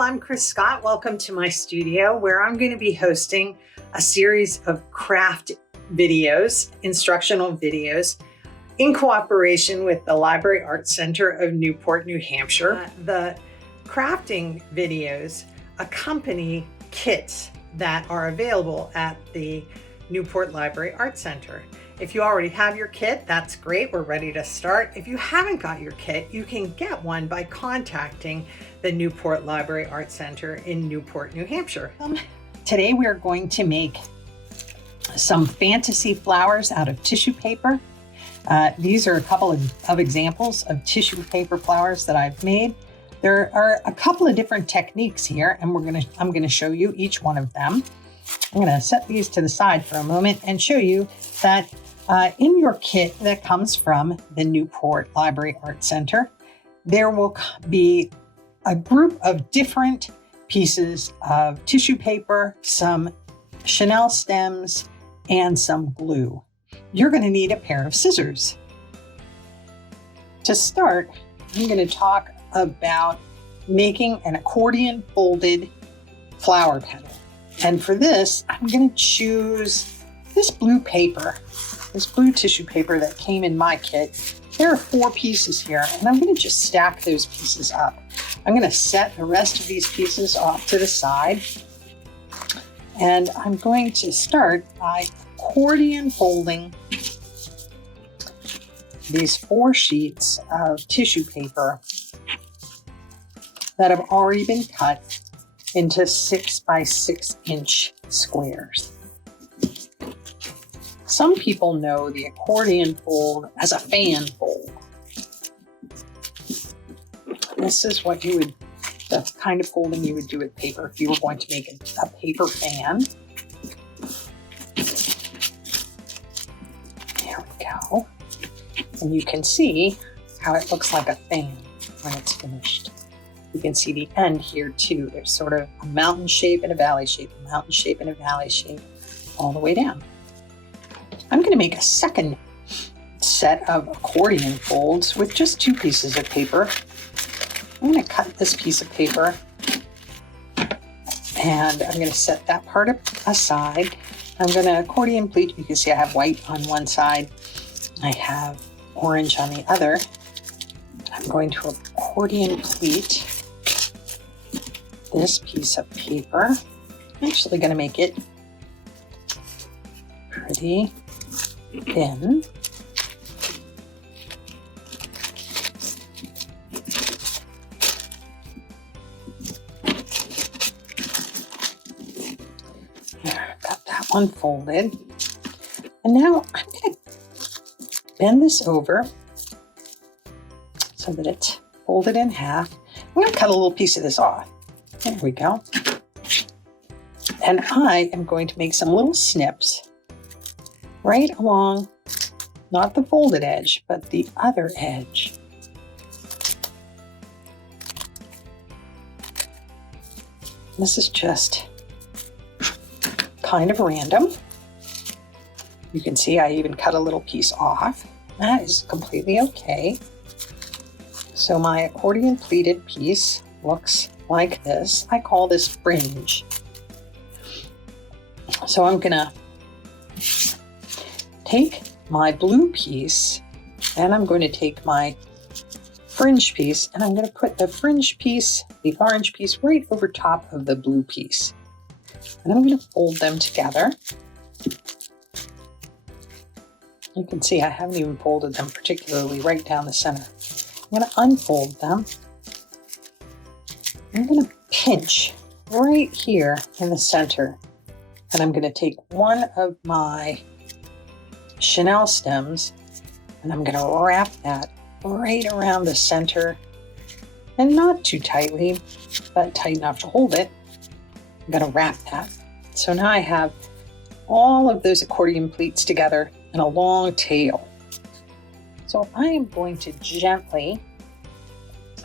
I'm Chris Scott. Welcome to my studio where I'm going to be hosting a series of craft videos, instructional videos, in cooperation with the Library Arts Center of Newport, New Hampshire. The crafting videos accompany kits that are available at the Newport Library Arts Center. If you already have your kit, that's great. We're ready to start. If you haven't got your kit, you can get one by contacting the Newport Library Arts Center in Newport, New Hampshire. Today we are going to make some fantasy flowers out of tissue paper. These are a couple of examples of tissue paper flowers that I've made. There are a couple of different techniques here, and I'm gonna show you each one of them. I'm gonna set these to the side for a moment and show you that in your kit that comes from the Newport Library Arts Center, there will be a group of different pieces of tissue paper, some chenille stems, and some glue. You're going to need a pair of scissors. To start, I'm going to talk about making an accordion folded flower petal. And for this, I'm going to choose this blue paper, this blue tissue paper that came in my kit. There are 4 pieces here, and I'm going to just stack those pieces up. I'm going to set the rest of these pieces off to the side, and I'm going to start by accordion folding these 4 sheets of tissue paper that have already been cut into 6 by 6 inch squares. Some people know the accordion fold as a fan fold. This is what the kind of folding you would do with paper if you were going to make a paper fan. There we go. And you can see how it looks like a fan when it's finished. You can see the end here too. There's sort of a mountain shape and a valley shape, a mountain shape and a valley shape, all the way down. I'm going to make a second set of accordion folds with just 2 pieces of paper. I'm going to cut this piece of paper and I'm going to set that part aside. I'm going to accordion pleat. You can see I have white on one side. I have orange on the other. I'm going to accordion pleat this piece of paper. I'm actually going to make it pretty thin. Got that one folded. And now I'm going to bend this over so that it's folded in half. I'm going to cut a little piece of this off. There we go. And I am going to make some little snips right along, not the folded edge, but the other edge. This is just kind of random. You can see I even cut a little piece off. That is completely okay. So my accordion pleated piece looks like this. I call this fringe. So I'm gonna take my blue piece and I'm going to take my fringe piece and I'm going to put the fringe piece, the orange piece, right over top of the blue piece. And I'm going to fold them together. You can see I haven't even folded them particularly right down the center. I'm going to unfold them. I'm going to pinch right here in the center. And I'm going to take one of my chenille stems and I'm going to wrap that right around the center, and not too tightly, but tight enough to hold it. I'm going to wrap that. So now I have all of those accordion pleats together in a long tail. So I am going to gently,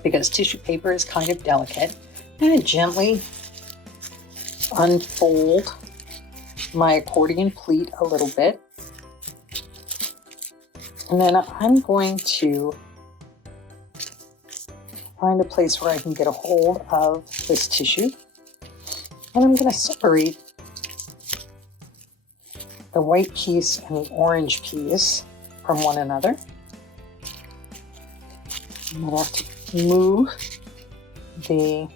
because tissue paper is kind of delicate, I'm going to gently unfold my accordion pleat a little bit. And then I'm going to find a place where I can get a hold of this tissue. And I'm going to separate the white piece and the orange piece from one another. I'm going to have to move the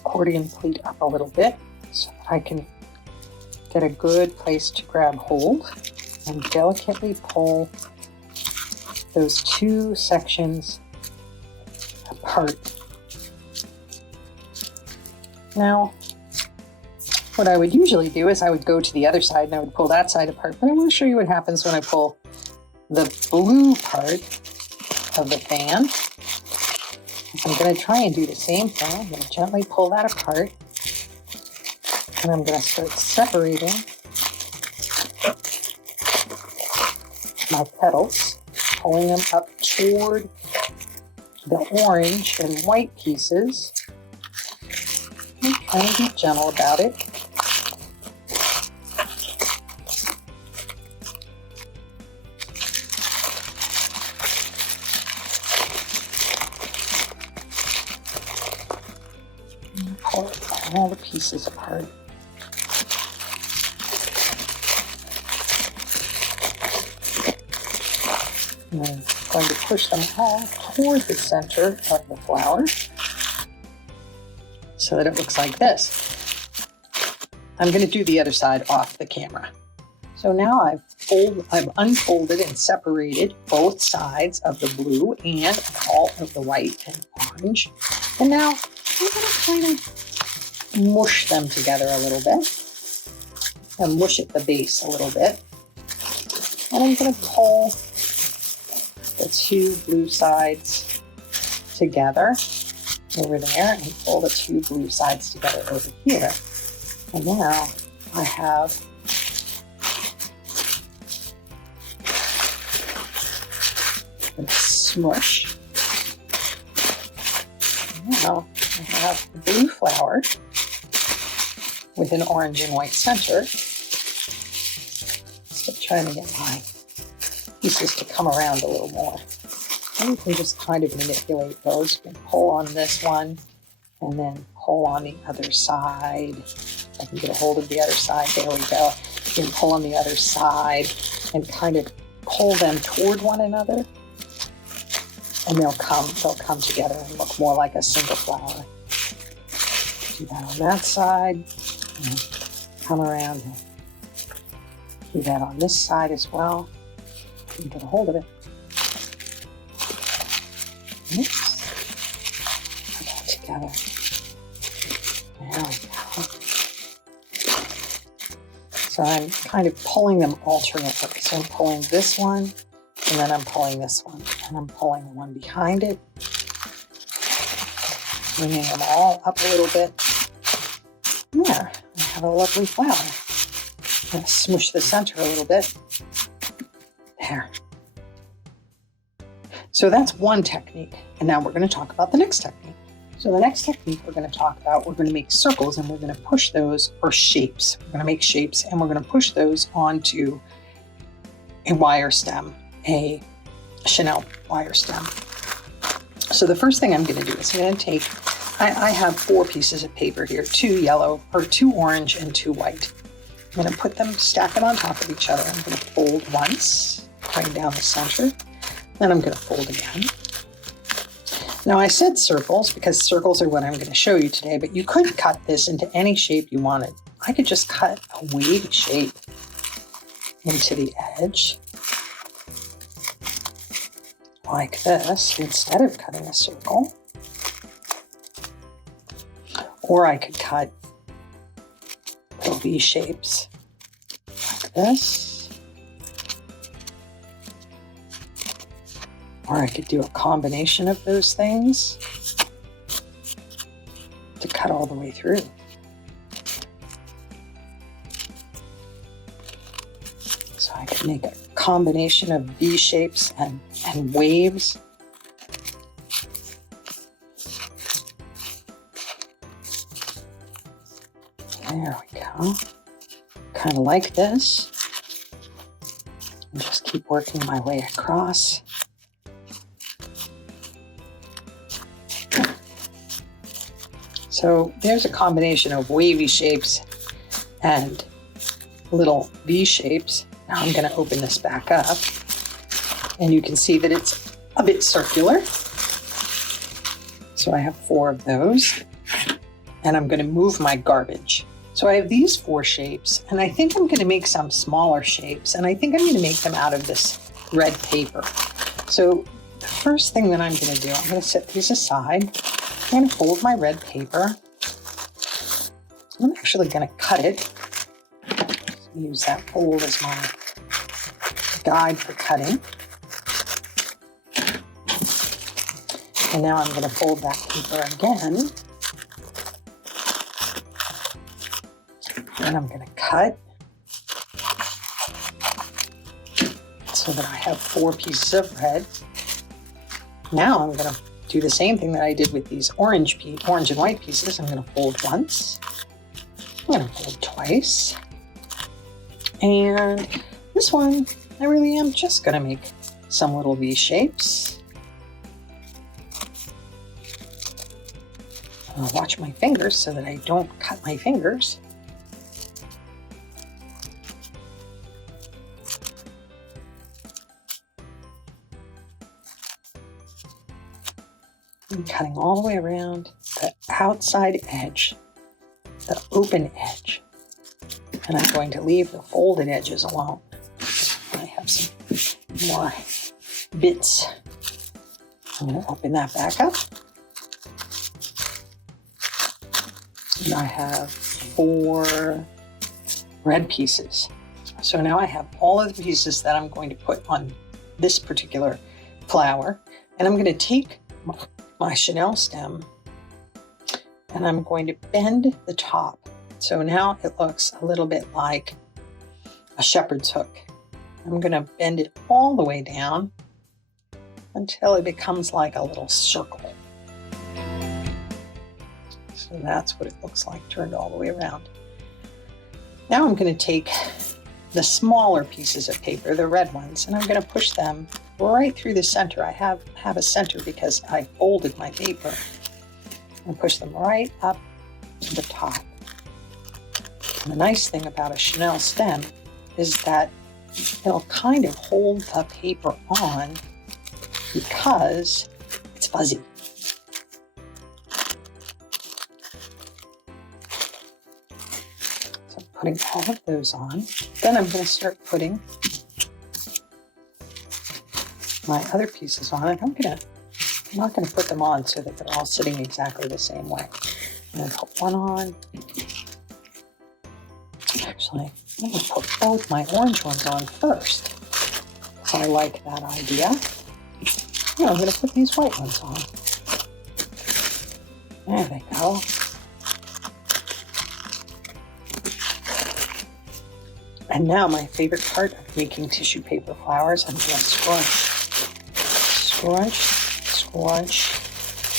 accordion pleat up a little bit so that I can get a good place to grab hold and delicately pull those two sections apart. Now, what I would usually do is I would go to the other side and I would pull that side apart, but I want to show you what happens when I pull the blue part of the fan. I'm going to try and do the same thing. I'm going to gently pull that apart, and I'm going to start separating my petals, pulling them up toward the orange and white pieces. I'm trying to be gentle about it. Pull all the pieces apart. And I'm going to push them all toward the center of the flower so that it looks like this. I'm going to do the other side off the camera. So now I've unfolded and separated both sides of the blue and all of the white and orange. And now I'm going to kind of mush them together a little bit and mush at the base a little bit. And I'm going to pull the two blue sides together over there and pull the two blue sides together over here. And now I have a smush. Now I have the blue flower with an orange and white center. Still trying to get my pieces to come around a little more. And you can just kind of manipulate those. You can pull on this one and then pull on the other side. I can get a hold of the other side. There we go. You can pull on the other side and kind of pull them toward one another. And they'll come together and look more like a single flower. Do that on that side. And come around and do that on this side as well. You can get a hold of it. Oops. Put that together. There we go. So I'm kind of pulling them alternately. So I'm pulling this one, and then I'm pulling this one, and I'm pulling the one behind it, bringing them all up a little bit. There, I have a lovely flower. I'm going to smush the center a little bit. There. So that's one technique. And now we're going to talk about the next technique. So the next technique we're going to talk about, we're going to make circles and we're going to push those, or shapes. We're going to make shapes and we're going to push those onto a wire stem, a Chanel wire stem. So the first thing I'm going to do is I'm going to take, I have 4 pieces of paper here, 2 yellow, or 2 orange and 2 white. I'm going to put them, stack them on top of each other. I'm going to fold once, right down the center. Then I'm going to fold again. Now I said circles because circles are what I'm going to show you today, but you could cut this into any shape you wanted. I could just cut a wavy shape into the edge like this instead of cutting a circle. Or I could cut little V shapes like this. Or I could do a combination of those things to cut all the way through. So I could make a combination of V shapes and waves. There we go. Kind of like this. And just keep working my way across. So there's a combination of wavy shapes and little V shapes. Now I'm going to open this back up, and you can see that it's a bit circular. So I have 4 of those, and I'm going to move my garbage. So I have these 4 shapes, and I think I'm going to make some smaller shapes, and I think I'm going to make them out of this red paper. So the first thing that I'm going to do, I'm going to set these aside. I'm going to fold my red paper. I'm actually going to cut it. Use that fold as my guide for cutting. And now I'm going to fold that paper again. And I'm going to cut so that I have 4 pieces of red. Now I'm going to do the same thing that I did with these orange and white pieces. I'm going to fold once. I'm going to fold twice. And this one, I really am just going to make some little V shapes. I'll watch my fingers so that I don't cut my fingers. I'm cutting all the way around the outside edge, the open edge. And I'm going to leave the folded edges alone. I have some more bits. I'm going to open that back up. And I have 4 red pieces. So now I have all of the pieces that I'm going to put on this particular flower. And I'm going to take my chenille stem and I'm going to bend the top. So now it looks a little bit like a shepherd's hook. I'm going to bend it all the way down until it becomes like a little circle. So that's what it looks like turned all the way around. Now I'm going to take the smaller pieces of paper, the red ones, and I'm going to push them right through the center. I have a center because I folded my paper, and push them right up to the top. And the nice thing about a chenille stem is that it'll kind of hold the paper on because it's fuzzy. So I'm putting all of those on. Then I'm going to start putting my other pieces on it. I'm not going to put them on so that they're all sitting exactly the same way. I'm going to put one on. Actually, I'm going to put both my orange ones on first. So I like that idea. Now I'm going to put these white ones on. There they go. And now my favorite part of making tissue paper flowers, I'm going to scrunch, scrunch.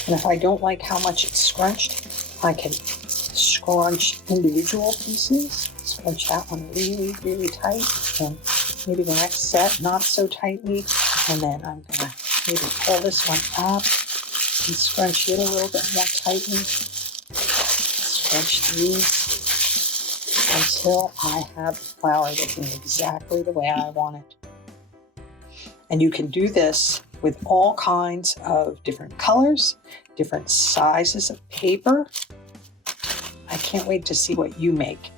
And if I don't like how much it's scrunched, I can scrunch individual pieces. Scrunch that one really, really tight, and maybe the next set not so tightly. And then I'm going to maybe pull this one up and scrunch it a little bit more tightly. Scrunch these until I have the flower looking exactly the way I want it. And you can do this with all kinds of different colors, different sizes of paper. I can't wait to see what you make.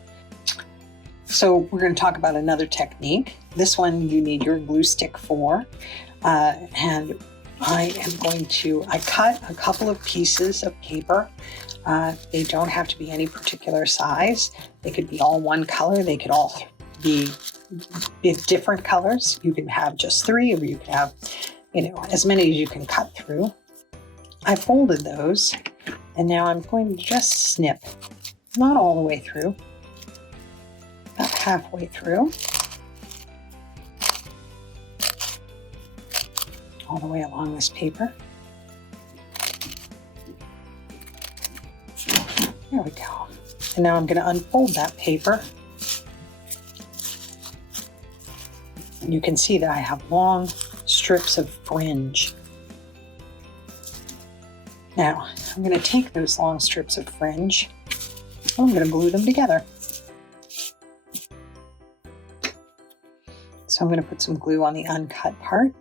So we're going to talk about another technique. This one you need your glue stick for. And I cut a couple of pieces of paper. They don't have to be any particular size. They could be all one color. They could all be different colors. You can have just 3, or you can have, as many as you can cut through. I folded those, and now I'm going to just snip, not all the way through, about halfway through, all the way along this paper. There we go. And now I'm going to unfold that paper. And you can see that I have long strips of fringe. Now, I'm going to take those long strips of fringe, and I'm going to glue them together. So I'm going to put some glue on the uncut part.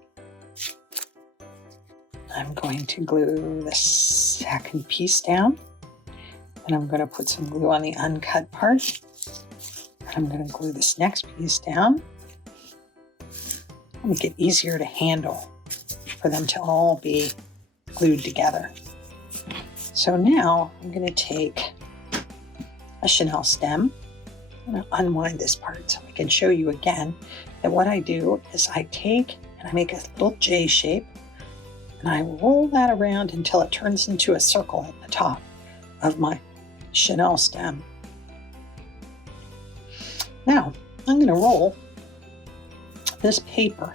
I'm going to glue the second piece down, and I'm going to put some glue on the uncut part. And I'm going to glue this next piece down. Make it easier to handle for them to all be glued together. So now I'm going to take a chenille stem. I'm going to unwind this part so I can show you again that what I do is I take and I make a little J shape, and I roll that around until it turns into a circle at the top of my chenille stem. Now I'm going to roll this paper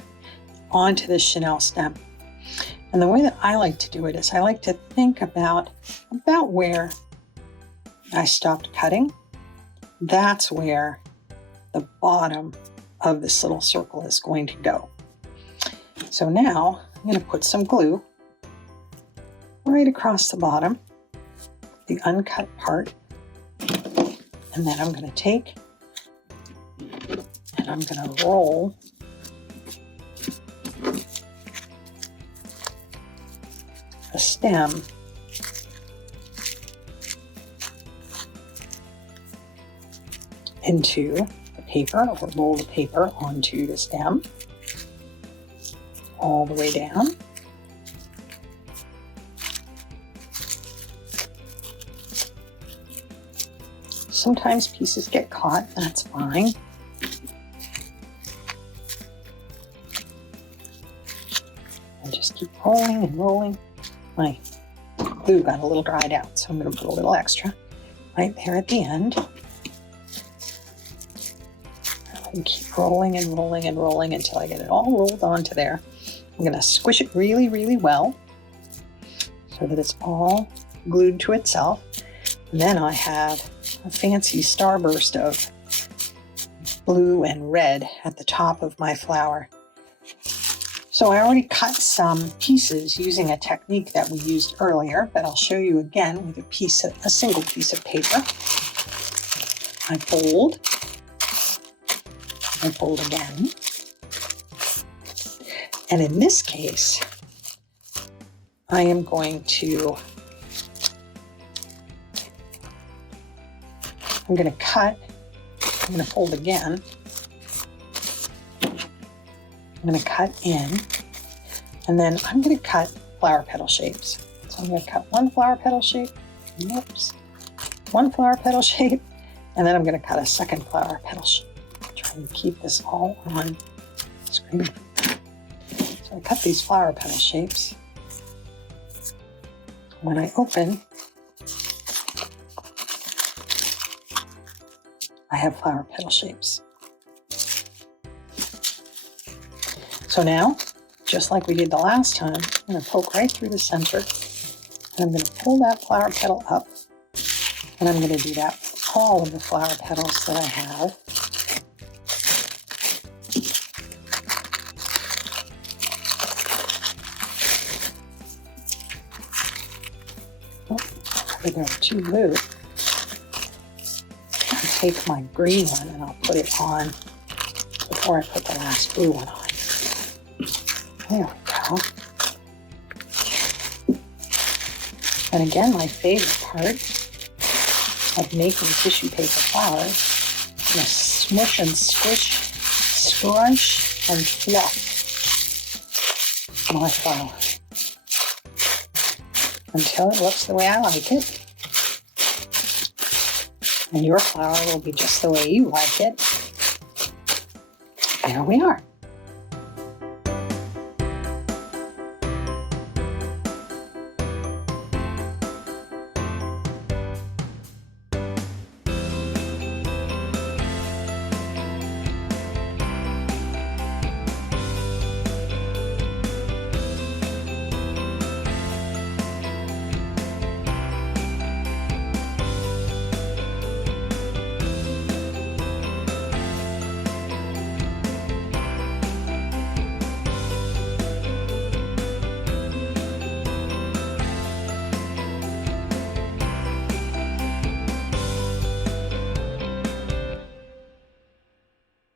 onto the chenille stem. And the way that I like to do it is I like to think about where I stopped cutting. That's where the bottom of this little circle is going to go. So now I'm going to put some glue right across the bottom, the uncut part, and then I'm going to take and I'm going to roll the stem into the paper, or roll the paper onto the stem all the way down. Sometimes pieces get caught, that's fine. And just keep rolling and rolling. My glue got a little dried out, so I'm going to put a little extra right there at the end. And keep rolling and rolling and rolling until I get it all rolled onto there. I'm going to squish it really, really well so that it's all glued to itself. And then I have a fancy starburst of blue and red at the top of my flower. So I already cut some pieces using a technique that we used earlier, but I'll show you again with a single piece of paper. I fold again. And in this case, I am going to cut, I'm going to fold again. I'm going to cut in, and then I'm going to cut flower petal shapes. So I'm going to cut one flower petal shape, one flower petal shape, and then I'm going to cut a second flower petal shape. Try and keep this all on screen. So I cut these flower petal shapes. When I open, I have flower petal shapes. So now, just like we did the last time, I'm going to poke right through the center, and I'm going to pull that flower petal up, and I'm going to do that with all of the flower petals that I have. Oh, there are two blue. I'll take my green one and I'll put it on before I put the last blue one on. There we go. And again, my favorite part of making tissue paper flowers is smush and squish, scrunch and fluff my flower until it looks the way I like it. And your flower will be just the way you like it. There we are.